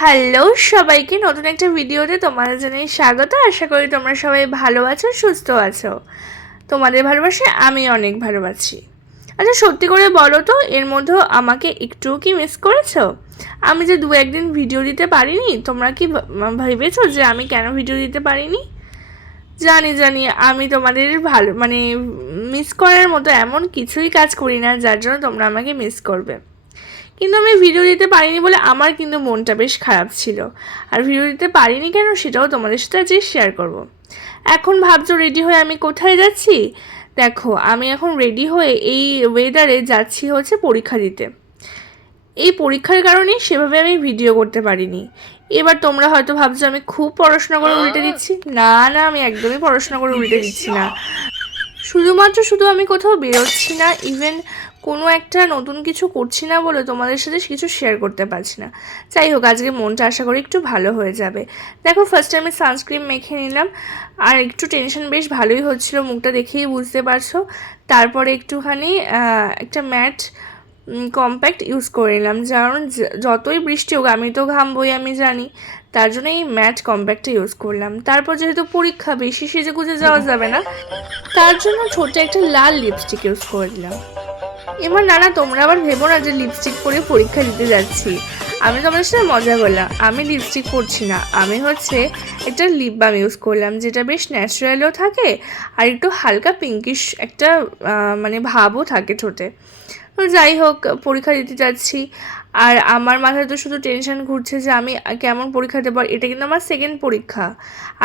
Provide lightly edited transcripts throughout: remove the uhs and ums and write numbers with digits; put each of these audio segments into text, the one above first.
Hello সবাইকে, নতুন একটা ভিডিওতে তোমাদের জানাই স্বাগত। আশা করি তোমরা সবাই ভালো আছো, সুস্থ আছো। তোমাদের ভালোবাসায় আমি অনেক ভালো আছি। আচ্ছা, সত্যি করে বলো তো, এর মধ্যে আমাকে একটুও কি মিস করেছো? আমি যে দু একদিন ভিডিও দিতে পারিনি, তোমরা কি ভেবেছো যে আমি কেন ভিডিও দিতে পারিনি? জানি জানি, আমি তোমাদের ভালো মিস করার মতো এমন কিছুই কাজ করি না যার জন্য তোমরা আমাকে মিস করবে। কিন্তু আমি ভিডিও দিতে পারিনি বলে আমার কিন্তু মনটা বেশ খারাপ ছিল। আর ভিডিও দিতে পারিনি কেন সেটাও তোমাদের সাথে আজকে শেয়ার করব। এখন ভাবছো রেডি হয়ে আমি কোথায় যাচ্ছি? দেখো, আমি এখন রেডি হয়ে এই ওয়েদারে যাচ্ছি হচ্ছে পরীক্ষা দিতে। এই পরীক্ষার কারণেই সেভাবে আমি ভিডিও করতে পারিনি। এবার তোমরা হয়তো ভাবছো আমি খুব পড়াশোনা করে উল্টে দিচ্ছি। না না, আমি একদমই পড়াশোনা করে উল্টে দিচ্ছি না। শুধু আমি কোথাও বেরোচ্ছি না, ইভেন কোনো একটা নতুন কিছু করছি না বলে তোমাদের সাথে কিছু শেয়ার করতে পারছি না। যাই হোক, আজকে মনটা আশা করি একটু ভালো হয়ে যাবে। দেখো, ফার্স্টে আমি সানস্ক্রিন মেখে নিলাম, আর একটু টেনশন বেশ ভালোই হচ্ছিলো, মুখটা দেখেই বুঝতে পারছো। তারপরে একটুখানি একটা ম্যাট কম্প্যাক্ট ইউজ করে নিলাম, কারণ যতই বৃষ্টি হোক আমি তো ঘামবই, আমি জানি। তার জন্য এই ম্যাট কম্প্যাক্টটা ইউজ করলাম। তারপর যেহেতু পরীক্ষা, বেশি সেজে গুজে যাওয়া যাবে না, তার জন্য ছোট একটা লাল লিপস্টিক ইউজ করে দিলাম। এবার না, তোমরা আবার ভেবো না যে লিপস্টিক পরে পরীক্ষা দিতে যাচ্ছি। আমি তোমাদের সাথে মজা করলাম, আমি লিপস্টিক পরছি না, আমি হচ্ছে একটা লিপ বাম ইউজ করলাম, যেটা বেশ ন্যাচারালও থাকে আর একটু হালকা পিঙ্কিশ একটা ভাবও থাকে ঠোঁটে। তো যাই হোক, পরীক্ষা দিতে যাচ্ছি। আর আমার মাথায় তো শুধু টেনশন ঘুরছে যে আমি কেমন পরীক্ষা দেবো। এটা কিন্তু আমার সেকেন্ড পরীক্ষা।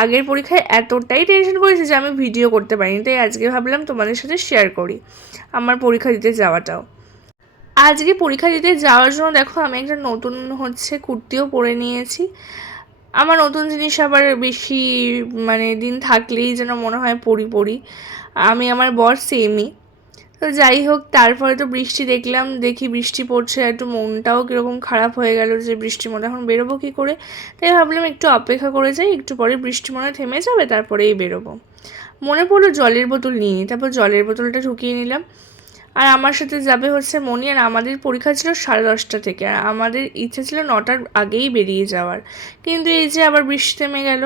আগের পরীক্ষায় এতটাই টেনশন করেছে যে আমি ভিডিও করতে পারিনি, তাই আজকে ভাবলাম তোমাদের সাথে শেয়ার করি আমার পরীক্ষা দিতে যাওয়াটাও। আজকে পরীক্ষা দিতে যাওয়ার জন্য দেখো, আমি একটা নতুন হচ্ছে কুর্তিও পরে নিয়েছি। আমার নতুন জিনিস আবার বেশি দিন থাকলেই যেন মনে হয় পরি। আমি আমার বর সেমই। তো যাই হোক, তারপরে তো বৃষ্টি দেখি বৃষ্টি পড়ছে, একটু মনটাও কীরকম খারাপ হয়ে গেল যে বৃষ্টির মধ্যে এখন বেরোবো কী করে। তাই ভাবলাম একটু অপেক্ষা করে যাই, একটু পরে বৃষ্টি মনে হয় থেমে যাবে, তারপরেই বেরোবো। মনে পড়লো জলের বোতল নিয়ে নিই, তারপর জলের বোতলটা ঢুকিয়ে নিলাম। আর আমার সাথে যাবে হচ্ছে মনি। আর আমাদের পরীক্ষা ছিল 10:30 থেকে, আর আমাদের ইচ্ছে ছিল 9টার আগেই বেরিয়ে যাওয়ার। কিন্তু এই যে আবার বৃষ্টি থেমে গেল।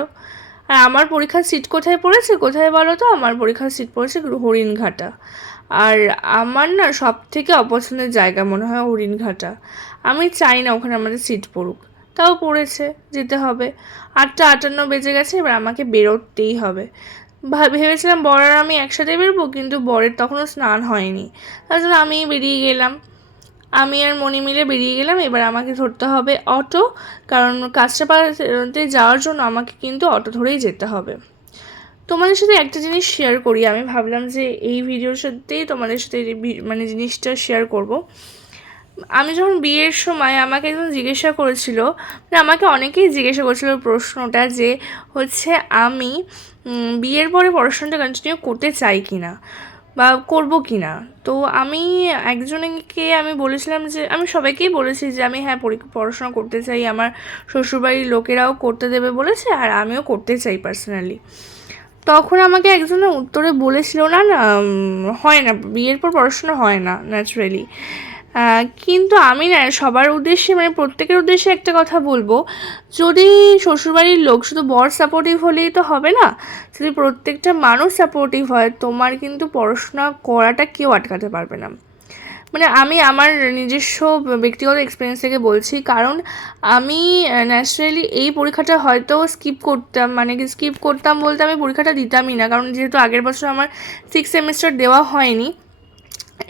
আর আমার পরীক্ষার সিট কোথায় পড়েছে কোথায় বলো তো? আমার পরীক্ষার সিট পড়েছে হরিণঘাটা। আর আমার না সব থেকে অপছন্দের জায়গা মনে হয় হরিণঘাটা। আমি চাই না ওখানে আমাদের সিট পড়ুক, তাও পড়েছে, যেতে হবে। 8:58 বেজে গেছে, এবার আমাকে বেরোতেই হবে। ভেবেছিলাম বর আর আমি একসাথে বেরোবো, কিন্তু বরের তখনও স্নান হয়নি, তার জন্য আমি বেরিয়ে গেলাম। আমি আর মনি মিলে বেরিয়ে গেলাম। এবার আমাকে ধরতে হবে অটো, কারণ কাঁচরাপাড়াতে যাওয়ার জন্য আমাকে কিন্তু অটো ধরেই যেতে হবে। তোমাদের সাথে একটা জিনিস শেয়ার করি, আমি ভাবলাম যে এই ভিডিওর সাথেই তোমাদের সাথে জিনিসটা শেয়ার করব। আমি যখন বিয়ের সময় আমাকে একজন জিজ্ঞাসা করেছিল, আমাকে অনেকেই জিজ্ঞাসা করেছিল প্রশ্নটা, যে হচ্ছে আমি বিয়ের পরে পড়াশোনাটা কন্টিনিউ করতে চাই কি না বা করব কি না। তো আমি একজনকে আমি বলেছিলাম যে, আমি সবাইকেই বলেছি যে আমি হ্যাঁ পড়াশোনা করতে চাই, আমার শ্বশুরবাড়ির লোকেরাও করতে দেবে বলেছে, আর আমিও করতে চাই পার্সোনালি। তখন আমাকে একজনের উত্তরে বলেছিল, না না, হয় না, বিয়ের পর পড়াশোনা হয় না ন্যাচারালি। কিন্তু আমি না সবার উদ্দেশ্যে প্রত্যেকের উদ্দেশ্যে একটা কথা বলবো, যদি শ্বশুরবাড়ির লোক, শুধু বর সাপোর্টিভ হলেই তো হবে না, যদি প্রত্যেকটা মানুষ সাপোর্টিভ হয়, তোমার কিন্তু পড়াশোনা করাটা কেউ আটকাতে পারবে না। আমি আমার নিজস্ব ব্যক্তিগত এক্সপিরিয়েন্স থেকে বলছি, কারণ আমি ন্যাচারালি এই পরীক্ষাটা হয়তো স্কিপ করতাম বলতে আমি পরীক্ষাটা দিতামই না, কারণ যেহেতু আগের বছর আমার 6 সেমিস্টার দেওয়া হয়নি,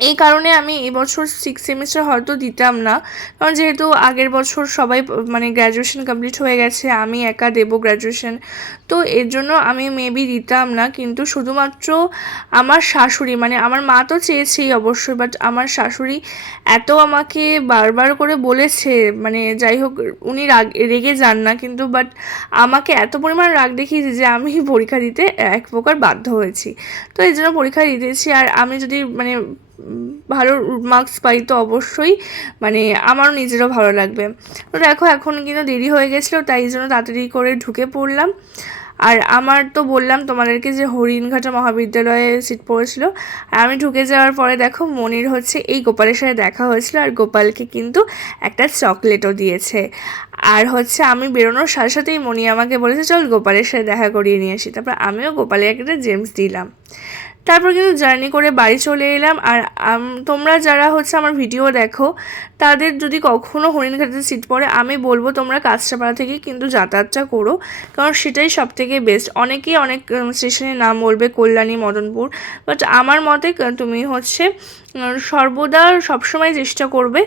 এই কারণে আমি এবছর 6 সেমিস্টার হয়তো দিতাম না। কারণ যেহেতু আগের বছর সবাই গ্র্যাজুয়েশন কমপ্লিট হয়ে গেছে, আমি একা দেবো গ্র্যাজুয়েশন, তো এর জন্য আমি মেবি দিতাম না। কিন্তু শুধুমাত্র আমার শাশুড়ি, আমার মা তো চেয়েছেই অবশ্যই, বাট আমার শাশুড়ি এত আমাকে বারবার করে বলেছে, যাই হোক, উনি রেগে যান না, কিন্তু বাট আমাকে এত পরিমাণ রাগ দেখিয়েছে যে আমি পরীক্ষা দিতে এক প্রকার বাধ্য হয়েছি। তো এই জন্য পরীক্ষা দিতেছি। আর আমি যদি ভালো মার্কস পাই তো অবশ্যই আমারও নিজেরও ভালো লাগবে। তো দেখো, এখন কিন্তু দেরি হয়ে গেছিলো, তাই জন্য তাড়াতাড়ি করে ঢুকে পড়লাম। আর আমার তো বললাম তোমাদেরকে যে হরিণঘাটা মহাবিদ্যালয়ে সিট পড়েছিল, আর আমি ঢুকে যাওয়ার পরে দেখো মনির হচ্ছে এই গোপালের সাথে দেখা হয়েছিল, আর গোপালকে কিন্তু একটা চকলেটও দিয়েছে। আর হচ্ছে আমি বেরোনোর সাথে সাথেই মনি আমাকে বলেছে চল গোপালের সাথে দেখা করিয়ে নিয়ে আসি। তারপর আমিও গোপালের একটা জেমস দিলাম। তারপর কিন্তু জার্নি করে বাড়ি চলে এলাম। আর তোমরা যারা হচ্ছে আমার ভিডিও দেখো তাদের যদি কখনও হরিণঘাটে সিট পড়ে, আমি বলবো তোমরা কাঁচরাপাড়া থেকে কিন্তু যাতায়াতটা করো, কারণ সেটাই সবথেকে বেস্ট। অনেকেই অনেক স্টেশনের নাম বলবে, কল্যাণী, মদনপুর, বাট আমার মতে তুমি হচ্ছে সর্বদা সবসময় চেষ্টা করবে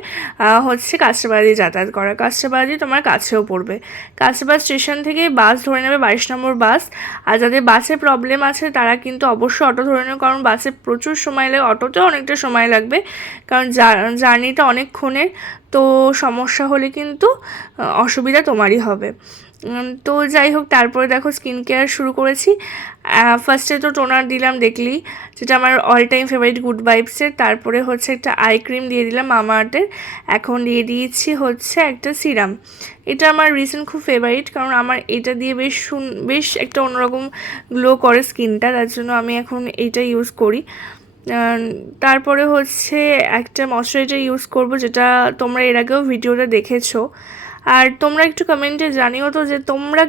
হচ্ছে কাঁচরাপাড়া দিয়ে যাতায়াত করা। কাঁচরাপাড়া দিয়ে তোমার কাছেও পড়বে। কাঁচরাপাড়া স্টেশন থেকে বাস ধরে নেবে, 22 নম্বর বাস। আর যাদের বাসে প্রবলেম আছে তারা কিন্তু অবশ্যই অটো ধরে নেবে, কারণ বাসে প্রচুর সময় লাগে, অটোতেও অনেকটা সময় লাগবে, কারণ জার্নিটা অনেকক্ষণের। তো সমস্যা হলে কিন্তু অসুবিধা তোমারই হবে। তো যাই হোক, তারপরে দেখো স্কিন কেয়ার শুরু করেছি। ফার্স্টে তো টোনার দিলাম দেখলি, যেটা আমার অল টাইম ফেভারিট গুড ভাইবসের। তারপরে হচ্ছে একটা আই ক্রিম দিয়ে দিলাম মামাআর্থের। এখন দিয়ে দিয়েছি হচ্ছে একটা সিরাম। এটা আমার রিসেন্ট খুব ফেভারিট, কারণ আমার এটা দিয়ে বেশ একটা অন্যরকম গ্লো করে স্কিনটা, তার জন্য আমি এখন এইটা ইউজ করি। তারপরে হচ্ছে একটা ময়শ্চারাইজার ইউজ করব, যেটা তোমরা এর আগেও ভিডিওটা দেখেছো। আর তোমরা একটু কমেন্টে জানিও তো যে তোমরা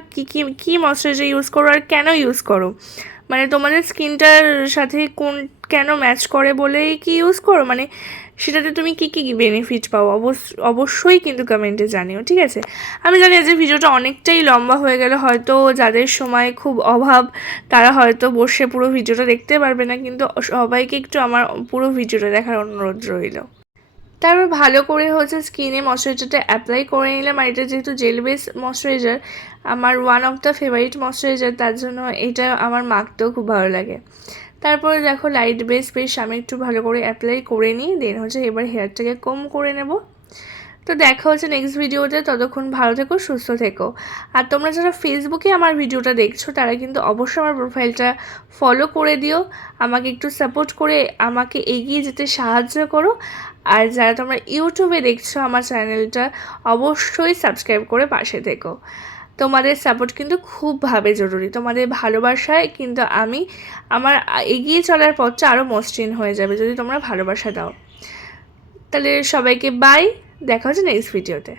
কী ময়শ্চারাইজার ইউজ করো আর কেন ইউজ করো, মানে তোমাদের স্কিনটার সাথে কেন ম্যাচ করে বলেই কি ইউজ করো, মানে সেটাতে তুমি কী বেনিফিট পাও অবশ্যই কিন্তু কমেন্টে জানিও, ঠিক আছে? আমি জানি যে ভিডিওটা অনেকটাই লম্বা হয়ে গেল, হয়তো যাদের সময় খুব অভাব তারা হয়তো বসে পুরো ভিডিওটা দেখতে পারবে না, কিন্তু সবাইকে একটু আমার পুরো ভিডিওটা দেখার অনুরোধ রইল। তারপর ভালো করে হচ্ছে স্কিনে ময়শ্চারাইজারটা অ্যাপ্লাই করে নিলাম। আর এটা যেহেতু জেল বেস ময়শ্চারাইজার, আমার one of the favourite moisturiser, তার জন্য এটা আমার মাখতেও খুব ভালো লাগে। তারপরে দেখো লাইট বেস আমি একটু ভালো করে অ্যাপ্লাই করে নিই, দেন হচ্ছে এবার হেয়ারটাকে কম করে নেব। তো দেখা হচ্ছে নেক্সট ভিডিওতে, ততক্ষণ ভালো থেকো, সুস্থ থেকো। আর তোমরা যারা ফেসবুকে আমার ভিডিওটা দেখছো তারা কিন্তু অবশ্যই আমার প্রোফাইলটা ফলো করে দিও, আমাকে একটু সাপোর্ট করে আমাকে এগিয়ে যেতে সাহায্য করো। আর যারা তোমরা ইউটিউবে দেখছো আমার চ্যানেলটা, অবশ্যই সাবস্ক্রাইব করে পাশে থেকো। তোমাদের সাপোর্ট কিন্তু খুবভাবে জরুরি, তোমাদের ভালোবাসায় কিন্তু আমার এগিয়ে চলার পথটা আরও মসৃণ হয়ে যাবে যদি তোমরা ভালোবাসা দাও। তাহলে সবাইকে বাই, দেখা হচ্ছে নেক্সট ভিডিওতে।